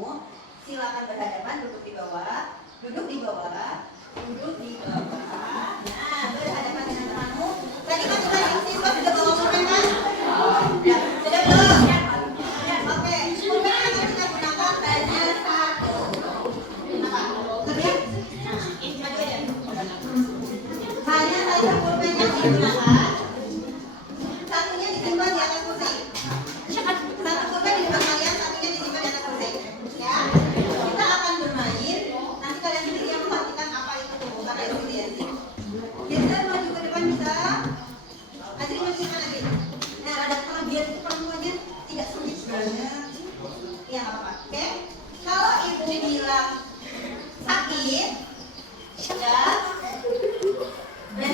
kamu. Silakan berhadapan, duduk di bawah, duduk di bawah, duduk di bawah. Nah, berhadapan dengan temanmu. Tadi kan siswa sudah bawa pulpen kan? Ya, sudah belum? Oke, pulpen akan kita gunakan hanya satu. Kenapa? Kerja? Maju aja. Hanya saja pulpen yang digunakan. Satunya disimpan di atas kursi. Satu pulpen di depan kalian, satunya disimpan di atas kursi. Ya, kita akan bermain. Nanti kalian sendiri yang memperhatikan apa itu bukan resiliensi. Bisa maju ke depan bisa. Asli maju ke depan lagi. Nah, ada kalau biar itu perempuannya tidak sulit banget. Ya nggak apa-apa. Oke. Kalau ibu bilang sakit, ya. Dan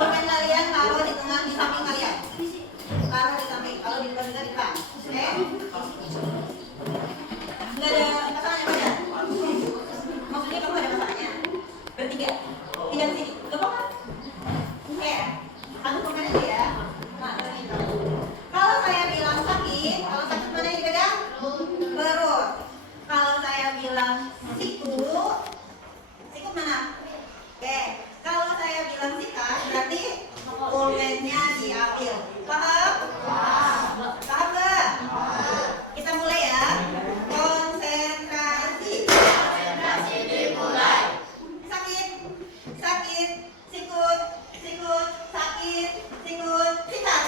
pulpen kalian taruh di tengah di samping kalian. Taruh di samping. Kalau di depan kita di depan. Oke. Nggak ada masalahnya pada. Maksudnya kamu ada masalahnya. Bertiga. Tiga di sini. Gak apa-apa. Oke. Aku pulpen aja ya. Nah, kalau saya bilang sakit, kalau sakit mana yang dipegang? Perut. Kalau saya bilang siku mana? Oke. Kalau saya bilang sikat, berarti pulpennya diambil. Paham? Paham nggak? Kita mulai ya. Konsentrasi. Konsentrasi dimulai. Sakit, sakit, sikut, sikut, sakit, sikut, sikat.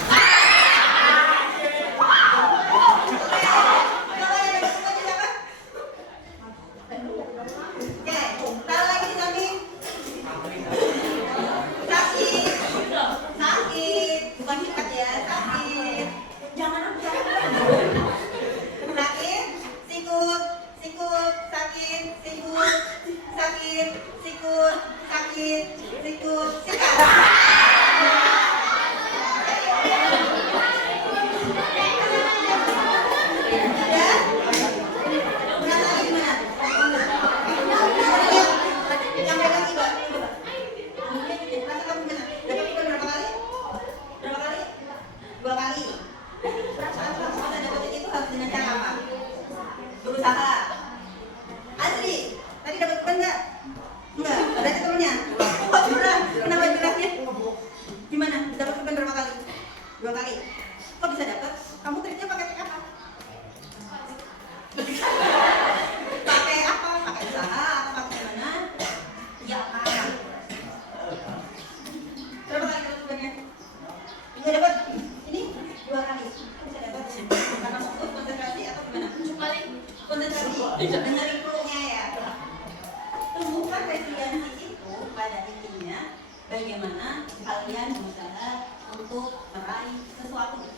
Bagaimana kalian berusaha untuk meraih sesuatu.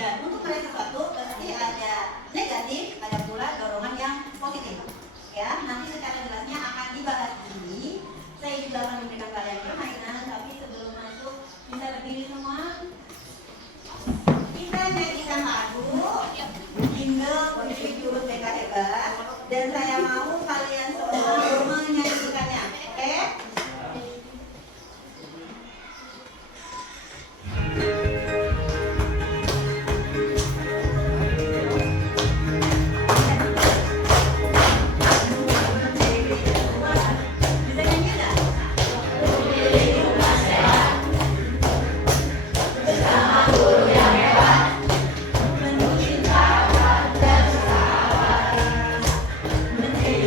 Dan untuk meraih sesuatu pasti ada negatif, ada pula dorongan yang positif. Ya, nanti secara jelasnya akan dibahas ini. Saya juga akan memberikan kalian permainan, tapi sebelum masuk bisa berdiri semua. Kita nyanyikan lagu Jingle Puisi Jurus BK Hebat, dan saya mau kalian semua menyanyikannya. Oke? Hey.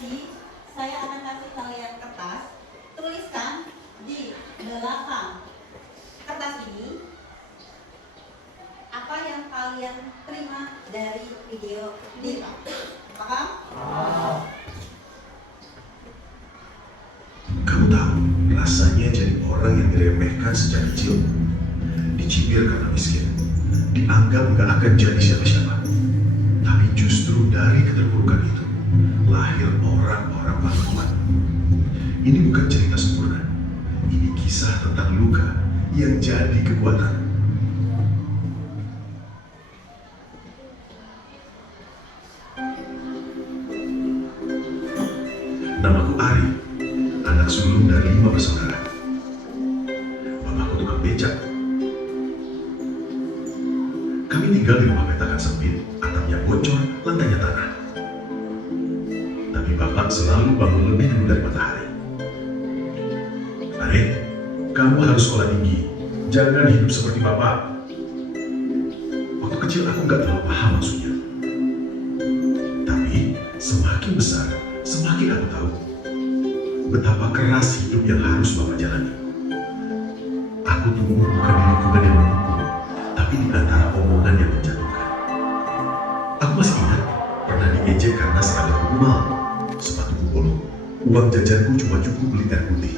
Nanti saya akan kasih kalian kertas. Tuliskan di belakang kertas ini apa yang kalian terima dari video Dita. Paham? Kamu tahu, rasanya jadi orang yang diremehkan sejak kecil, dicibir karena miskin, dianggap gak akan jadi siapa-siapa. Tapi justru dari keterpurukan itu, lahir orang-orang paling kuat. Ini bukan cerita sempurna, ini kisah tentang luka yang jadi kekuatan. Namaku Ari, anak sulung dari 5 bersaudara. Bapakku tukang becak. Kami tinggal di rumah petakan sempit, atapnya bocor, lantainya tanah. Tapi bapak selalu bangun lebih dulu dari matahari. Ari, kamu harus sekolah tinggi. Jangan hidup seperti bapak. Waktu kecil aku nggak terlalu paham maksudnya. Tapi semakin besar, semakin aku tahu betapa keras hidup yang harus bapak jalani. Aku tumbuh bukan di lingkungan yang mendukung, tapi di antara omongan yang menjatuhkan. Aku masih ingat pernah diejek karena seragam mahal, sepatu polo, uang jajanku cuma cukup beli air putih.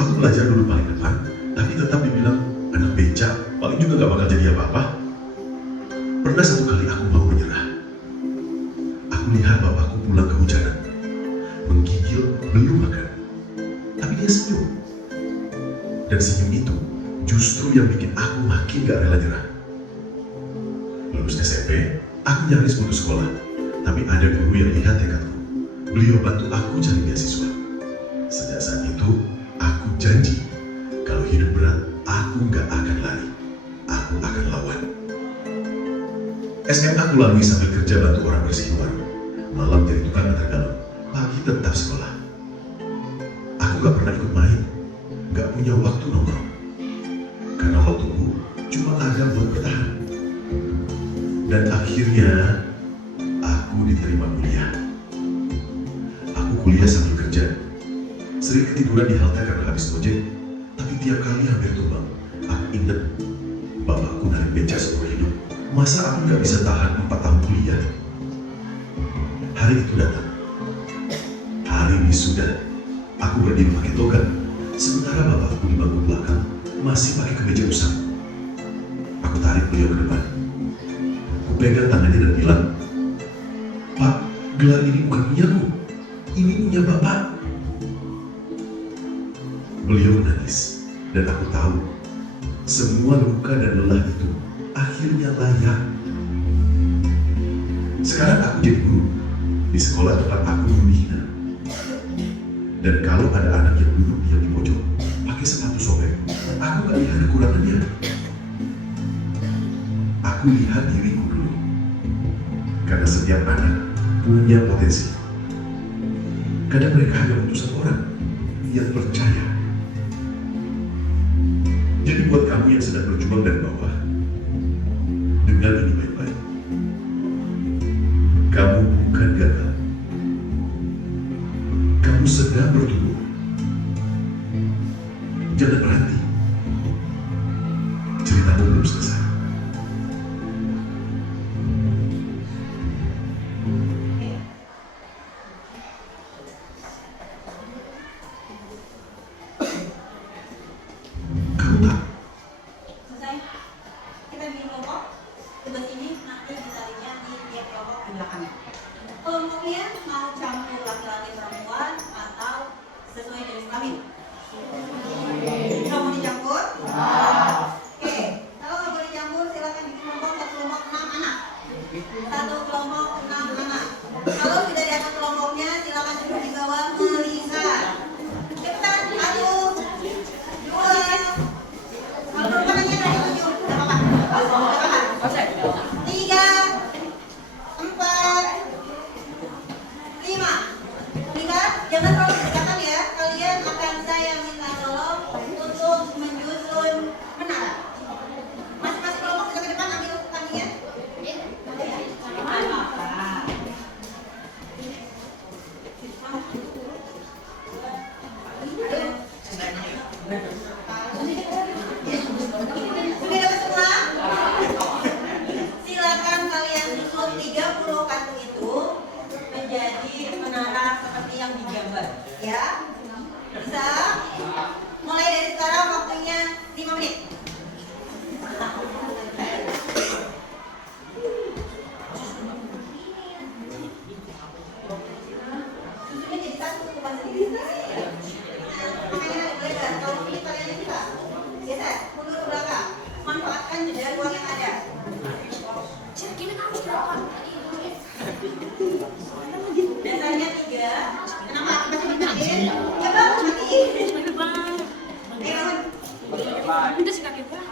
Aku belajar dulu paling depan, tapi tetap dibilang anak becak, paling juga gak bakal jadi apa-apa. Pernah satu kali aku mau menyerah. Aku lihat bapakku pulang kehujanan, menggigil, belum makan. Tapi dia senyum. Dan senyum itu justru yang bikin aku makin gak rela nyerah. Lulus SMP, aku nyaris putus sekolah. Tapi ada guru yang lihat tekadku. Beliau bantu aku cari beasiswa. Sejak saat itu, aku janji kalau hidup berat, aku gak akan lari. Aku akan lawan. SMA aku lalui sambil kerja bantu orang bersihin warung. Malam jadi tukang antar galon, pagi tetap sekolah. Aku gak pernah ikut main, gak punya waktu nongkrong. Karena waktuku cuma ada buat bertahan. Dan akhirnya, aku diterima kuliah. Aku kuliah sambil kerja. Sering ketiduran di halte karena habis ojek, tapi tiap kali hampir tumbang. Aku ingat, bapakku narik becak seumur hidup. Masa aku gak bisa tahan 4 tahun kuliah? Hari itu datang. Hari wisuda. Aku berdiri pakai toga, sementara bapakku di bangku belakang masih pakai kemeja usang. Aku tarik beliau ke depan. Aku pegang tangannya dan bilang, "Pak, gelar ini bukan punyaku. Ini punya bapak." Beliau menangis, dan aku tahu semua luka dan lelah itu akhirnya layak. Sekarang aku jadi guru di sekolah tempat aku dulu dihina. Dan kalau ada anak yang duduk diam di pojok pakai sepatu sobek, aku gak lihat kekurangannya. Aku lihat diriku dulu. Karena setiap anak punya potensi. Kadang mereka hanya butuh satu orang yang percaya. Jadi buat kamu yang sedang berjuang dari bawah, dengar ini baik-baik. Kamu bukan gagal. Kamu sedang bertumbuh. Jangan berhenti. Ceritamu belum selesai. Kamu tak? Selesai. Kita bikin kelompok. Tugas ini nanti ditaruhnya di tiap kelompok di belakangnya. Kelompoknya mau campur laki-laki perempuan atau sesuai jenis kelamin? Kamu dicampur? Oke. Kalau nggak boleh campur, silakan bikin kelompok. Satu kelompok 6 anak. Satu kelompok 6 anak. Kalau sudah diatur kelompoknya, silakan duduk di bawah melihat. Cepetan, satu, dua. Kalau perempuan aja dari ujung, nggak apa-apa. Nggak apa-apa. 3, 4, 5. Lihat, jangan terlalu berdekatan ya. Kalian akan saya minta tolong untuk menyusun menara. Masing-masing kelompok bisa ke depan ambil kambingnya. mengarah seperti yang digambar, ya. Bisa? Mulai dari sekarang waktunya 5 menit. Susunya jadi satu, bukan sendiri-sendiri. Makanya ada belajar. Kalau ini kalian bisa. Geser, mundur ke belakang. Manfaatkan jeda ruang yang ada. Dasarnya 3. Kenapa? Masih dimatiin? Coba matiin. Itu sih kaki gua.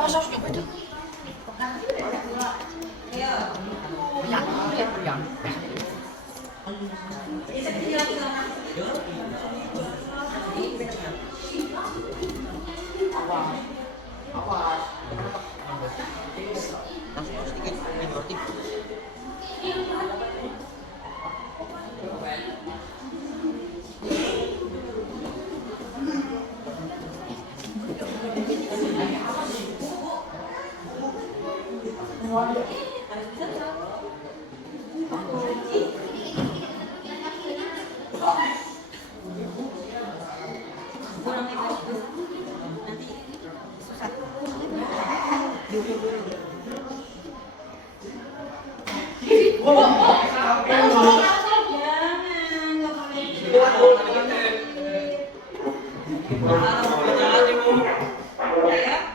Awas coba itu. Ayo. Yang. Bisa kecil lagi nggak? Awas. Langsung sedikit bikin roti. Kurang lebar itu. Nanti susah. Diukur dulu. Jangan, nggak boleh. Ya.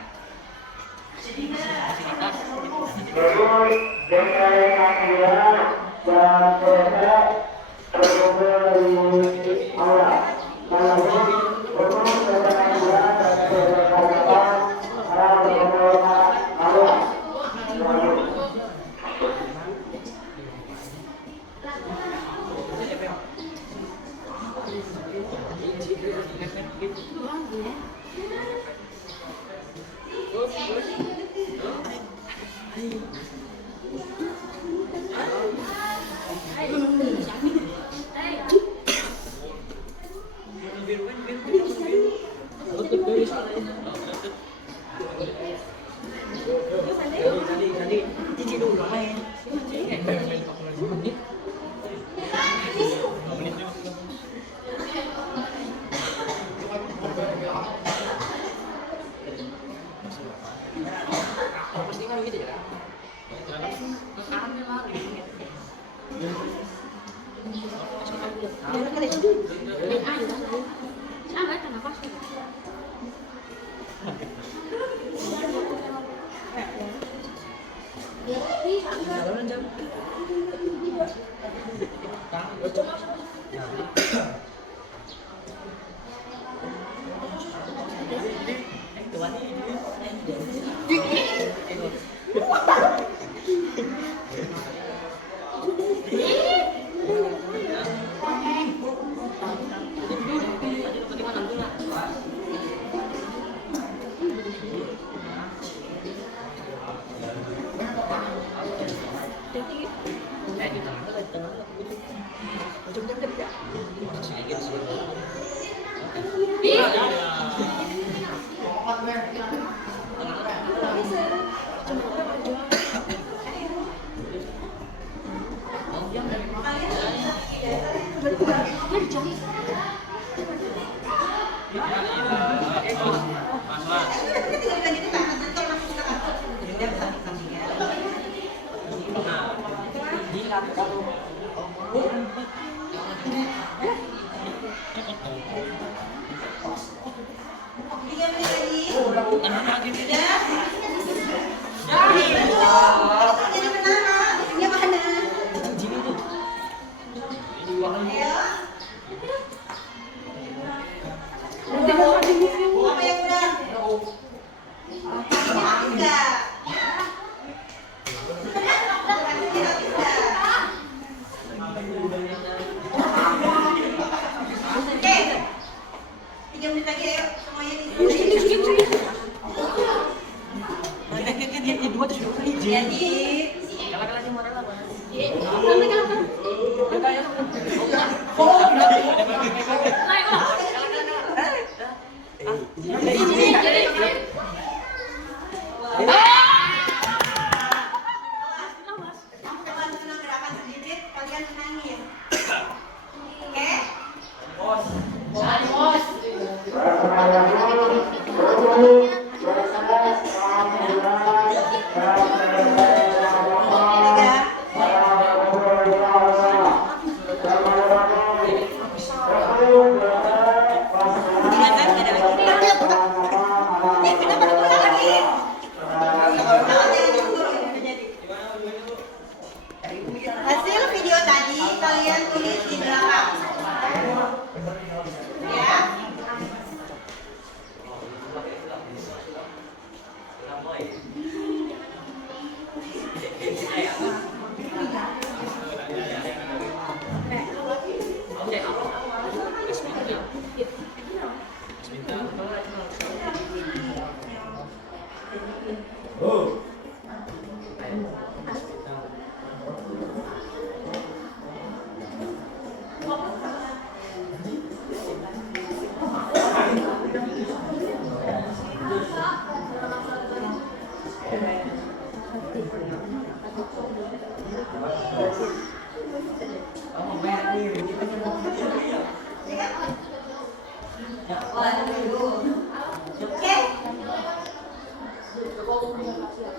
Oke.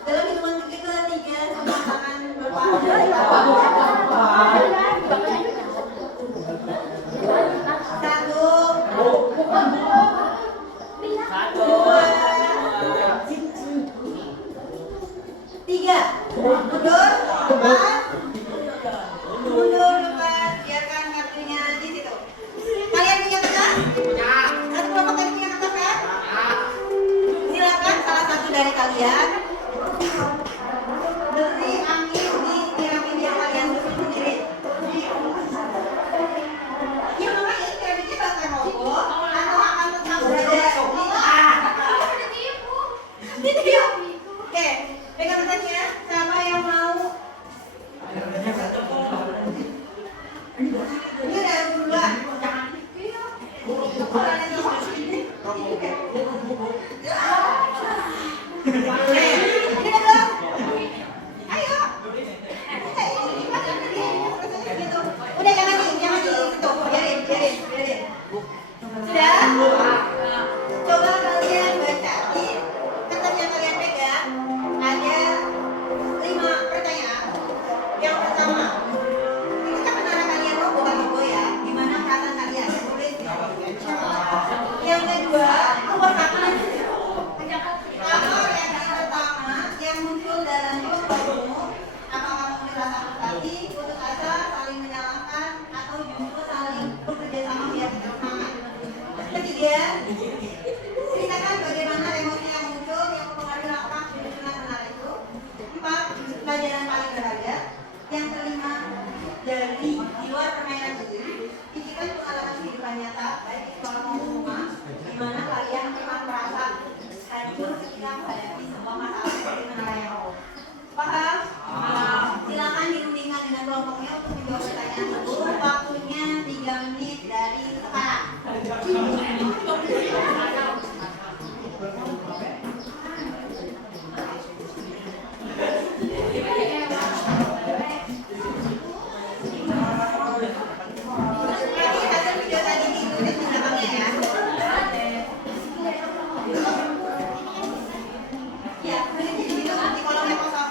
Dalam hitungan ketiga, semua tangan Satu, dua, tiga, mundur, depan, biarkan kartunya di situ. Kalian punya kertas? Punya. Satu kelompok yang punya kertas kan? Silakan salah satu dari kalian beri angin di piramid yang kalian susun sendiri. Ya memang ini piramidnya bakal roboh atau akan tetap berada di tiup. Oke, pegang kertasnya. Siapa yang mau? Ini udah duluan. Orang yang mau sini. Kita belum. Ayo. Gitu. Udah jangan disentuh. Biarin. Sudah? Coba kalian baca di kertas yang kalian pegang ada 5 pertanyaan. Yang pertama, ketika menara kalian roboh ya, gimana perasaan kalian? Tulis ya. Yang kedua, apakah reaksi pertama yang muncul dalam kelompokmu? Apakah mungkin rasa frustasi, putus asa, saling menyalahkan, atau justru saling bekerja sama biar kita semangat? Ketiga, ceritakan bagaimana emosi yang muncul yang mempengaruhi langkah penyusunan menara itu. 4, pelajaran paling berharga. Yang kelima, dari di luar permainan itu, pikirkan pengalaman kehidupan nyata, baik di sekolah maupun rumah, di mana kalian pernah merasa hancur ketika menghadapi sebuah masalah seperti menara yang roboh. Paham? Silakan dirundingkan dengan kelompoknya untuk menjawab pertanyaan itu. Waktunya 3 menit dari sekarang. Nanti hasil video tadi ditulis di belakangnya ya. Ya, tulisnya di situ di kolom yang kosong.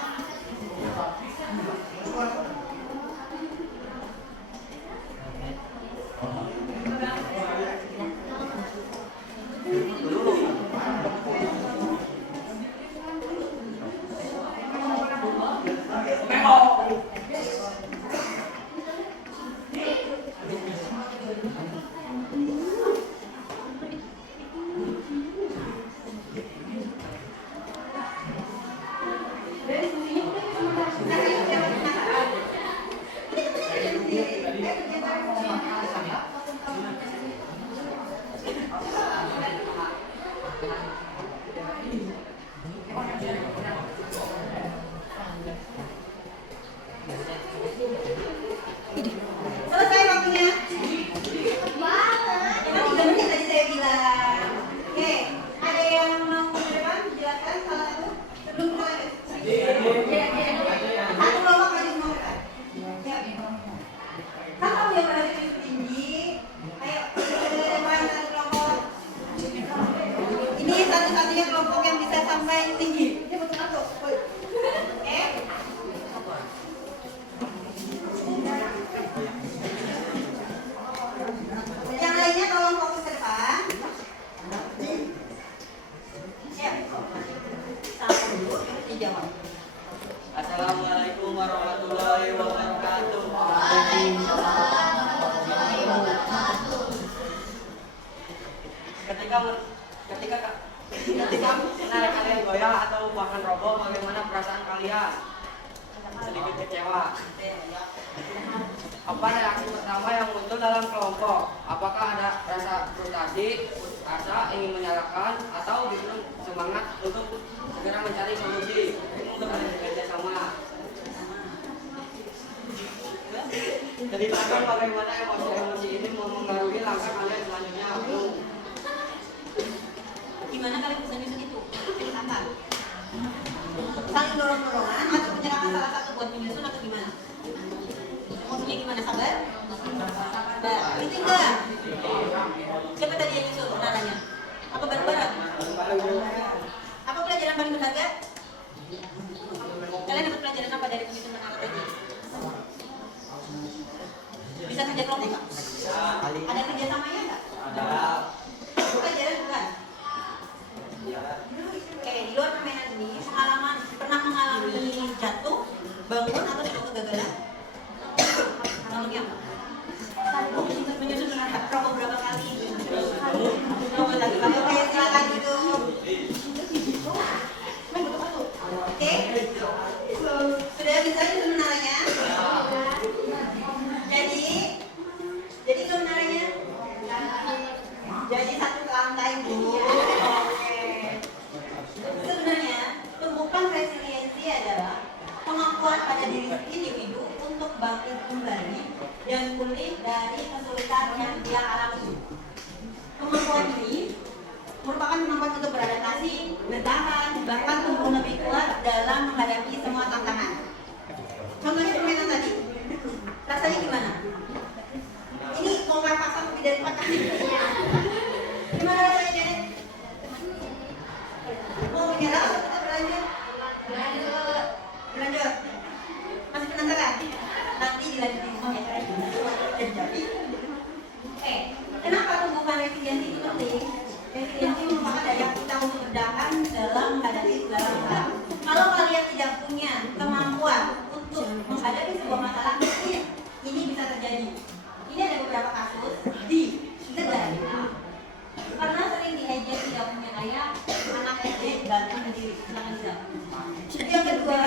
Selesai waktunya. Emang 3 menit tadi saya bilang. Oke, ada yang mau ke depan jelaskan salah satu sebelum kita lanjut. Satu kelompok maju semua ke depan. Kan kamu yang berada di tinggi. Ayo ke depan satu kelompok. Ini satu-satunya kelompok yang bisa sampai tinggi. Dia betul satu. Oke. Yang lainnya tolong fokus ke depan. Ya. Salam dulu, dijawab. Assalamualaikum warahmatullahi wabarakatuh. Ketika menara kalian goyah atau bahkan roboh, bagaimana perasaan kalian? Sedikit kecewa. Apa reaksi pertama yang muncul dalam kelompok? Apakah ada rasa frustasi, asa, ingin menyalahkan, atau justru semangat untuk segera mencari solusi untuk ada bekerja sama? Ceritakan bagaimana emosi-emosi ini mempengaruhi langkah kalian selanjutnya. Gimana kalian bisa nyusun itu? Ceritakan. Saling dorong-dorongan atau punya Apa pelajaran paling berharga? Kalian dapat pelajaran apa dari penghitungan alat tadi? Bisa kerja kelompok nggak? Ada kerjasamanya nggak? Itu pelajaran bukan? Oke, di luar permainan ini pernah mengalami jatuh, bangun atau suatu kegagalan? Contohnya apa? Menyusun rokok berapa kali? Rokok lagi pakai. Oke, silakan itu. Oke, sudah bisa itu menaranya. Jadi itu menaranya. Jadi satu ke lantai Bu. Oke. Sebenarnya tumbukan resiliensi adalah kemampuan pada diri individu untuk bangkit kembali dan pulih dari kesulitan yang dia alami. Kemampuan ini merupakan kemampuan untuk beradaptasi, bertahan, bahkan tumbuh lebih kuat dalam menghadapi semua tantangan. Contohnya permainan tadi, rasanya gimana? Ini bongkar pasang lebih dari 4 kali. Gimana rasanya, Janet? Mau menyerah atau kita berlanjut? Berlanjut. Masih penasaran? Nanti dilanjutin sama jadi. Oke, kenapa tumbuhan resiliensi itu penting? Resiliensi merupakan daya kita untuk bertahan dalam menghadapi segala hal. Kalau kalian tidak punya kemampuan untuk menghadapi sebuah masalah, ini bisa terjadi. Ini ada beberapa kasus di negara kita. Karena sering diejek tidak punya ayah, anak SD gantung sendiri. Silakan jawab. Yang kedua,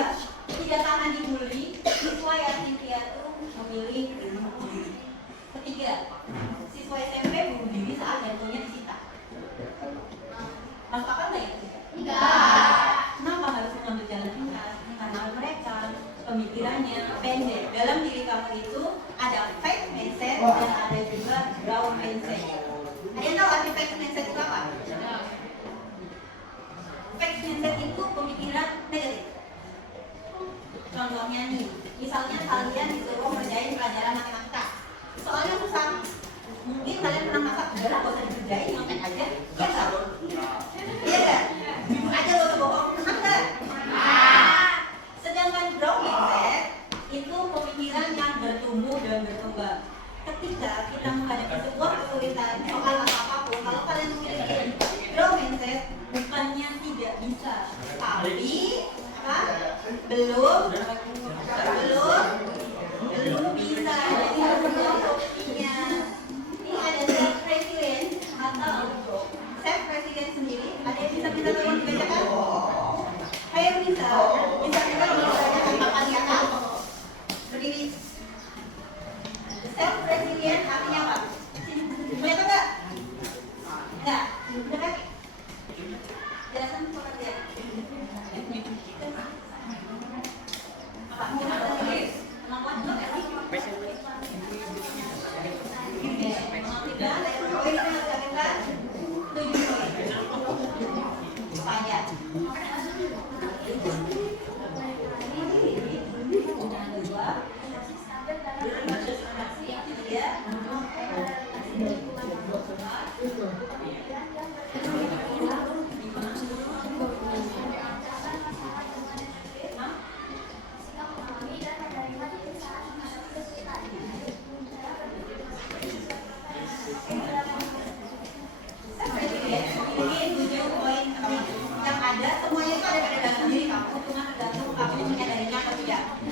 tidak tahan dibully, siswa yatim piatu memilih bunuh diri. Ketiga, siswa SMP bunuh diri saat handphonenya disita. Masuk akal nggak ya? Enggak. Kenapa harus mengambil jalan pintas? Karena mereka pemikirannya pendek. Dalam diri kamu itu ada fixed mindset dan ada juga growth mindset. Ada yang tahu arti fixed mindset itu apa? Fixed mindset itu pemikiran negatif. Contohnya nih, misalnya kalian disuruh kerjain pelajaran matematika. Soalnya susah. Mungkin kalian pernah masak, udah lah gak usah dikerjain, nyontek aja. Iya nggak? Iya nggak? Jujur aja gak usah bohong, pernah nggak? Sedangkan growth mindset itu pemikiran yang bertumbuh dan berkembang. Ketika kita menghadapi sebuah kesulitan soal apapun, kalau kalian memiliki growth mindset, bukannya tidak bisa, tapi apa? Belum bisa. Jadi harus filosofinya. Ini ada self resilience atau self resilience sendiri. Ada yang bisa kita tolong dibacakan? Ayo bisa kita dibacakan papan di atas. Berdiri. Self resilience artinya apa? Kelihatan nggak? Nggak. Udah kan? Jelasan pengertian.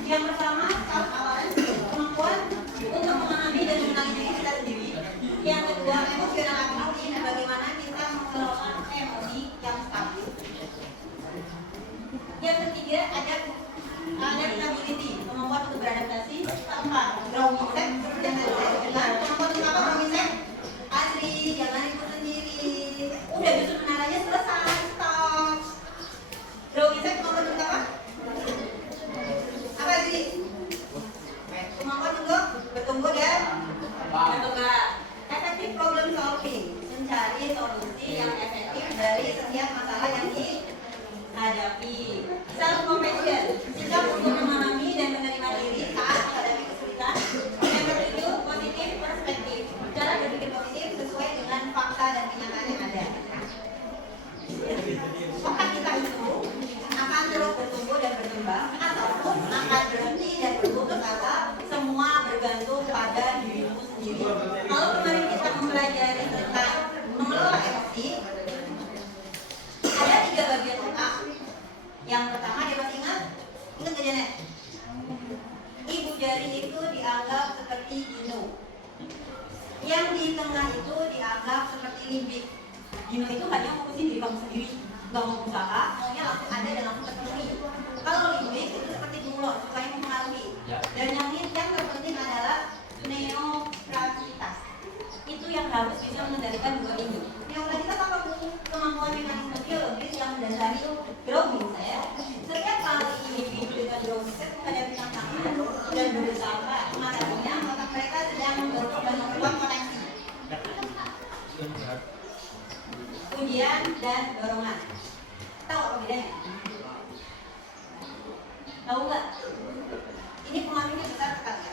Yang pertama, kemampuan untuk memahami dan mengenali diri kita sendiri. Yang kedua, emosional ability, bagaimana kita mengelola emosi yang stabil. Yang ketiga, ada adaptability, kemampuan untuk beradaptasi. Keempat, growth mindset, seperti yang tadi saya sebutkan. Kemampuan untuk apa growth mindset? Asli, jangan ikut sendiri. Udah justru menaranya selesai, stop. Growth mindset kemampuan untuk apa? Apa sih? Kemampuan untuk bertumbuh dan berkembang. Effective problem solving, mencari solusi yang efektif dari setiap masalah yang dihadapi. Self compassion, sikap untuk memahami dan menerima diri saat menghadapi kesulitan. limbik. Gino itu hanya ngurusin diri kamu sendiri, nggak mau usaha, maunya langsung ada dan langsung terpenuhi. Kalau limbik itu seperti bunglon, sukanya mempengaruhi. Dan yang terpenting adalah neoplasitas. Itu yang harus bisa mengendalikan dua ini. Neoplasitas apa bu? Kemampuan mekanisme biologis yang mendasari growth mindset. Setiap kali individu dengan growth mindset menghadapi tantangan dan berusaha mengatasinya, maka mereka sedang membentuk dan membuat koneksi. Ujian dan dorongan. Tahu apa bedanya? Tahu nggak? Ini pengaruhnya besar sekali.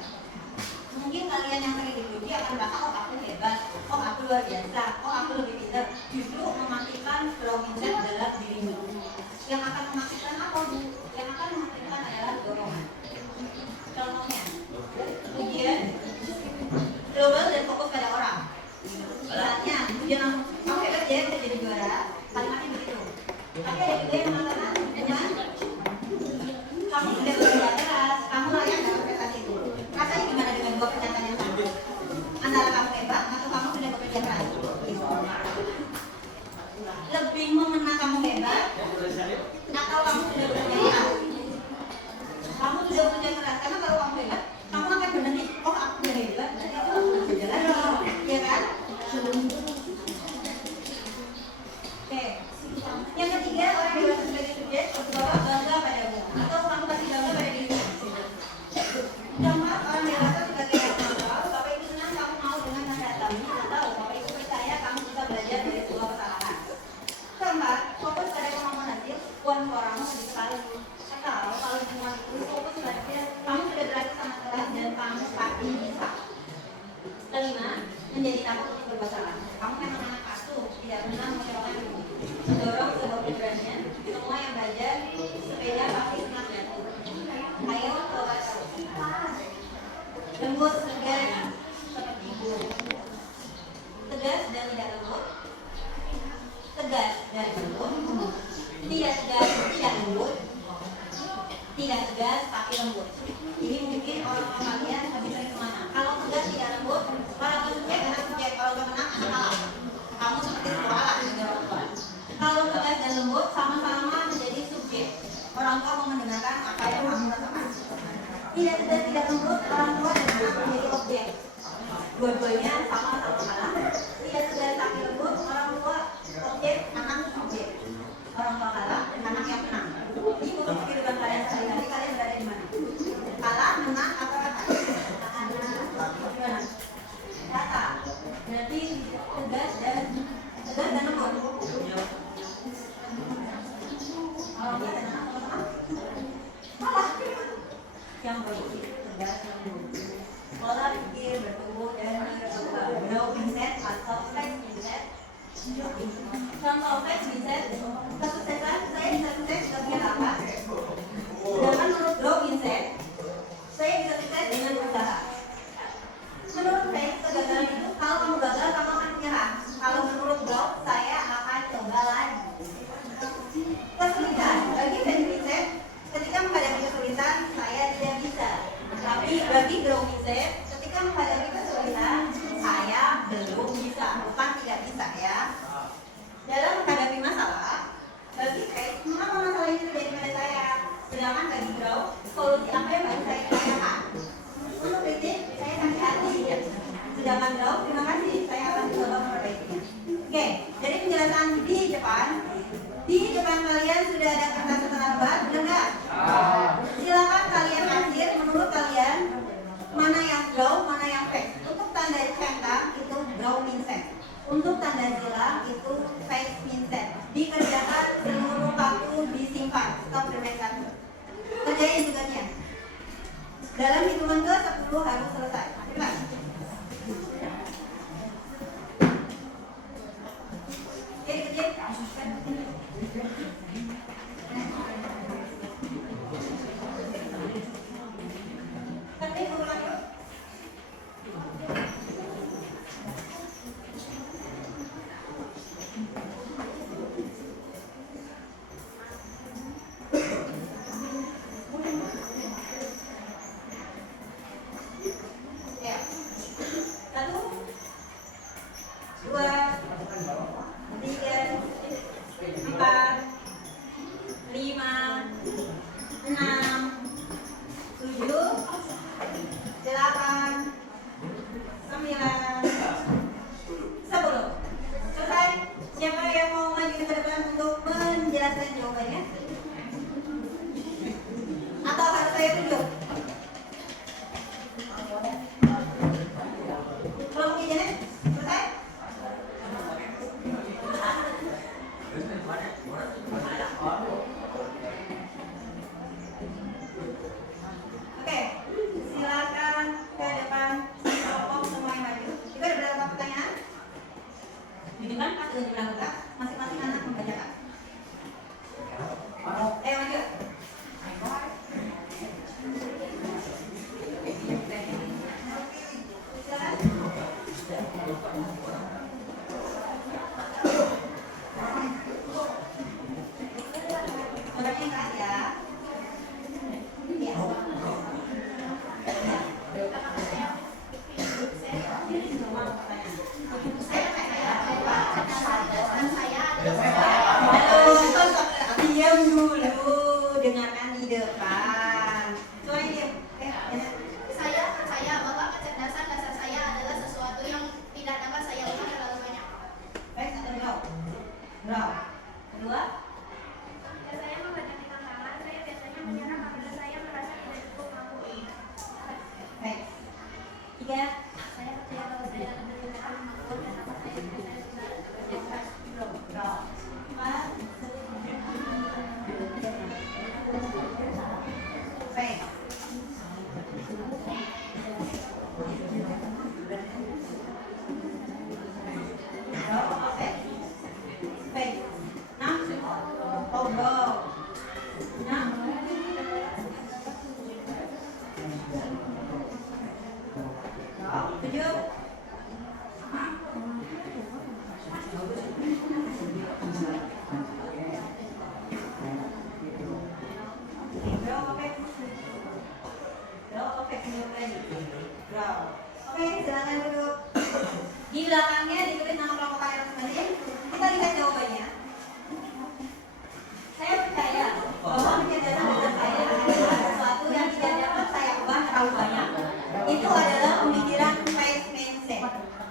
Mungkin kalian yang sering dipuji akan merasa, oh aku hebat, oh aku luar biasa, oh aku lebih pintar. Justru mematikan growth mindset dalam dirimu. Yang akan mematikan apa bu? Yang akan mematikan adalah dorongan. Contohnya, ujian global dan fokus pada orang. Misalnya, ujian kamu hebat ya, bisa jadi juara, kalimatnya begitu. Tapi ada juga yang mengatakan, dengan kamu sudah bekerja keras, kamu layak dapat prestasi itu. Rasanya gimana dengan dua pernyataan yang sama? Antara kamu hebat atau kamu sudah bekerja keras? Lebih mengenal kamu hebat atau kamu sudah bekerja keras? Kamu sudah bekerja keras, karena kalau kamu hebat, kamu akan berhenti, oh aku sudah hebat, berarti aku harus bekerja lagi, ya kan? Oke. Yang ketiga, orang dewasa sebagai subjek, bapak bangga padamu, atau kamu kasih bangga pada dirimu. Keempat, orang dewasa sebagai yang nakal, bapak ibu senang kamu mau dengan mendatangi, atau bapak ibu percaya kamu bisa belajar dari sebuah kesalahan. Keempat, fokus pada kemampuan hasil, uang suaramu lebih sekali. Atau kalau semua itu fokus pada kamu sudah berlatih sangat keras dan kamu pasti bisa. Kelima, menjadi takut untuk berbuat salah. Kamu memang anak asuh, tidak pernah mencoba dulu. Mendorong sebuah keberanian, semua yang belajar sepeda pasti senang jatuh. Ayo coba terus. Lembut tegas seperti burung. Tegas dan tidak lembut. Tegas dan lembut. Tidak tegas, tidak lembut. Tidak tegas tapi lembut. Ini mungkin orang-orang kalian lebih sering kemana? Kalau tegas tidak lembut, kalau subjek anak subjek, kalau menang anak kalah. Kamu seperti sebuah alat dengan orang tua. Kalau tegas dan lembut sama-sama menjadi subjek. Orang tua mau mendengarkan apa yang kamu rasakan. Tidak tegas tidak lembut, orang tua dan anak menjadi objek. Dua-duanya sama-sama kalah. Tidak tegas tapi lembut, orang tua objek, anak objek. Orang tua kalah, anak yang menang. Ini untuk kehidupan kalian sehari-hari, kalian berada di mana? Kalah, menang, atau rata? Gimana? Rata. Berarti tegas dan lembut. Orang tua dan anak sama-sama kalah. Yang berbudi, tegas, lembut. Pola pikir bertumbuh dan berkembang. Growth mindset atau fixed mindset. Contoh fixed mindset, kesuksesan saya bisa sukses dengan apa? Sedangkan menurut growth mindset, saya bisa sukses dengan berusaha. Menurut saya, kegagalan itu kalau kamu gagal, kamu akan menyerah. Kalau menurut growth, saya akan coba lagi. Kesulitan, bagi fixed mindset, ketika menghadapi kesulitan, saya tidak bisa. Tapi bagi growth mindset, ketika menghadapi kesulitan, saya belum bisa. Bukan tidak bisa ya. Dalam menghadapi masalah, bagi saya, mengapa masalah ini terjadi pada saya? Sedangkan bagi growth, solusi apa yang baru saya tanyakan? Untuk kritik, saya kasih hati. Sedangkan growth, terima kasih, saya akan coba memperbaikinya. Oke, jadi penjelasan di depan kalian sudah ada kertas setengah buat, benar nggak? Silakan kalian akhir, menurut kalian mana yang growth, mana yang fake. Untuk tanda centang itu growth mindset. Untuk tanda silang itu fake mindset. Dikerjakan seluruh kartu disimpan. Stop bermain kartu. Kerjain tugasnya. Dalam hitungan ke 10 harus selesai. Terima. Ya. 1, 2, ya. Saya percaya bahwa saya akan menunjukkan kemampuan dan apa saya yang bisa benar bekerja keras. Bro. Empat. Baik. Oke. Baik. 6. Oh, bro. 6. Tujuh. Oke, silakan duduk. Di belakangnya ditulis nama kelompok kalian masing-masing. Kita lihat jawabannya. Saya percaya bahwa kecerdasan dasar saya adalah sesuatu yang tidak dapat saya ubah terlalu banyak. Itu adalah pemikiran fixed mindset.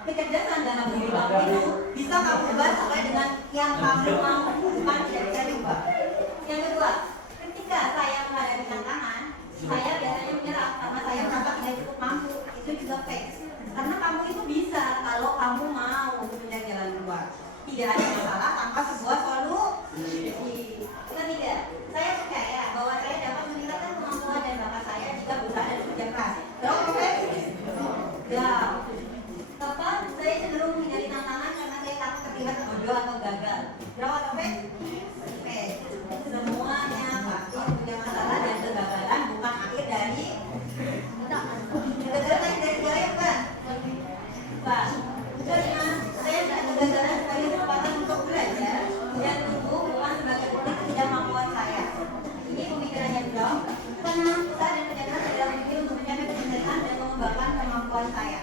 Kecerdasan dalam diri kamu itu bisa kamu ubah sesuai dengan yang kamu mau, bukan tidak bisa diubah. Yang kedua, ketika saya menghadapi tantangan, saya biasanya menyerah karena saya merasa tidak cukup mampu. Itu juga fixed. Karena kamu itu bisa kalau kamu mau mencari jalan keluar. Tidak ada masalah tanpa sebuah solusi. Ketiga, saya percaya bahwa saya dapat meningkatkan kemampuan dan bakat saya jika berusaha dan bekerja keras. Oke? Ya. Keempat, saya cenderung menghindari tantangan karena saya takut terlihat bodoh atau gagal. Oke? Oke. Semuanya pasti punya masalah dan kegagalan bukan akhir dari kegagalan dari saya bukan. Pak, kelima, saya melihat kegagalan sebagai kesempatan untuk belajar dan tumbuh bukan sebagai bukti ketidakmampuan saya. Ini pemikirannya Brown. Penanam usaha dan kerja keras adalah kunci untuk mencapai kesuksesan dan mengembangkan kemampuan saya.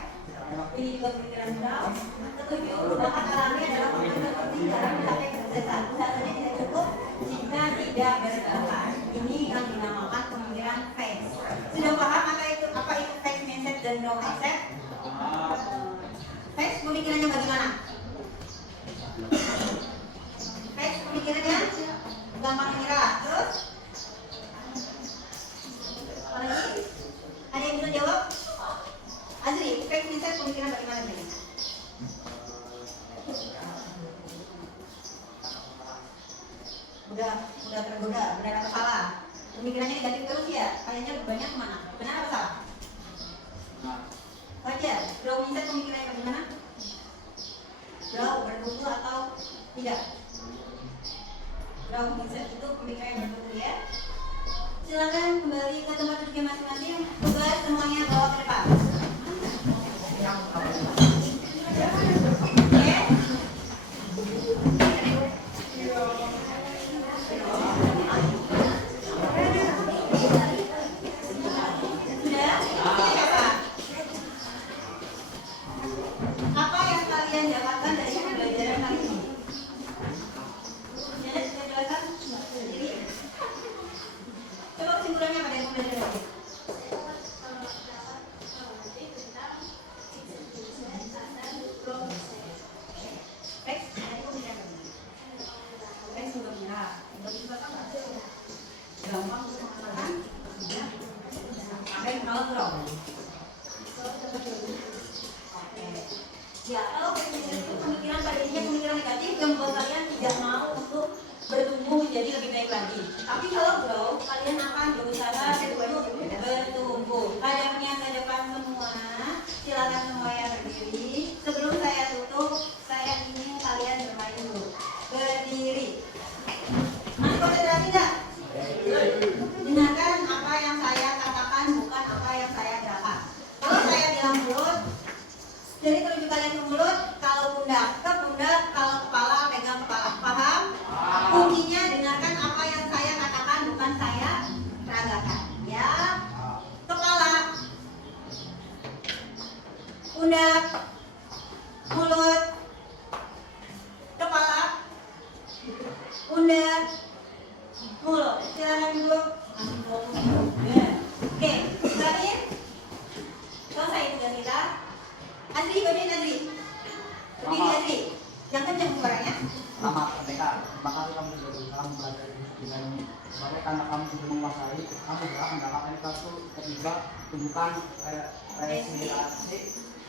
Ini juga pemikiran Brown. Ketujuh, bakat alami adalah pemikiran penting dalam mencapai kesuksesan. Usahanya tidak cukup jika tidak berbakat. Ini yang dinamakan pemikiran fixed. Sudah paham apa itu fixed mindset dan growth mindset? Fixed pemikirannya bagaimana? Fixed pemikirannya gampang menyerah. Terus? Apa lagi? Ada yang bisa jawab? Azri, fixed mindset pemikiran bagaimana sih? Udah tergoda, benar atau salah? Pemikirannya negatif terus ya? Kayaknya bebannya kemana? Benar atau salah? Saja, growth mindset pemikirannya bagaimana? Grow, bertumbuh atau tidak? Growth mindset itu pemikiran yang bertumbuh ya. Silakan kembali ke tempat duduknya masing-masing. Tugas semuanya bawa ke depan. Oke? Sudah? Apa yang kalian dapatkan dari pembelajaran kali ini? Jadi sudah jelaskan sendiri. Coba kesimpulannya pada yang pembelajaran ini. Rex, Rex sudah menyerah. Gampang untuk mengatakan. Apa yang kalau grow? Ya, kalau pemikiran pada intinya pemikiran negatif yang membuat kalian tidak mau untuk bertumbuh menjadi lebih baik lagi. Tapi kalau grow, kalian akan berusaha untuk bertumbuh. Hadapnya ke depan semua. Silakan semua yang berdiri. Sebelum saya tutup, saya ingin kalian bermain dulu. Berdiri. Masih konsentrasi nggak? Dengarkan apa yang saya katakan, bukan apa yang saya gerakan. Kalau saya bilang mulut, jadi telunjuk kalian ke mulut, kalau pundak ke pundak, kalau kepala pegang kepala. Paham? Kuncinya dengarkan apa yang saya katakan, bukan saya peragakan. semoga tumbuhkan resilasi.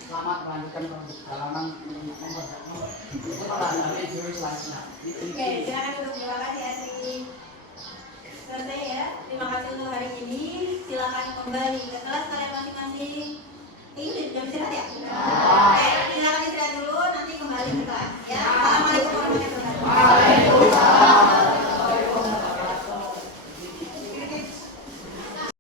Selamat melanjutkan perjalanan itu melalui jurus selanjutnya. Oke, silakan duduk. Terima kasih Asri. Selesai ya. Terima kasih untuk hari ini. Silakan kembali ke kelas kalian masing-masing. Ini udah jam istirahat ya? Oke, silakan istirahat dulu. Nanti kembali ke kelas. Ya. Assalamualaikum warahmatullahi wabarakatuh.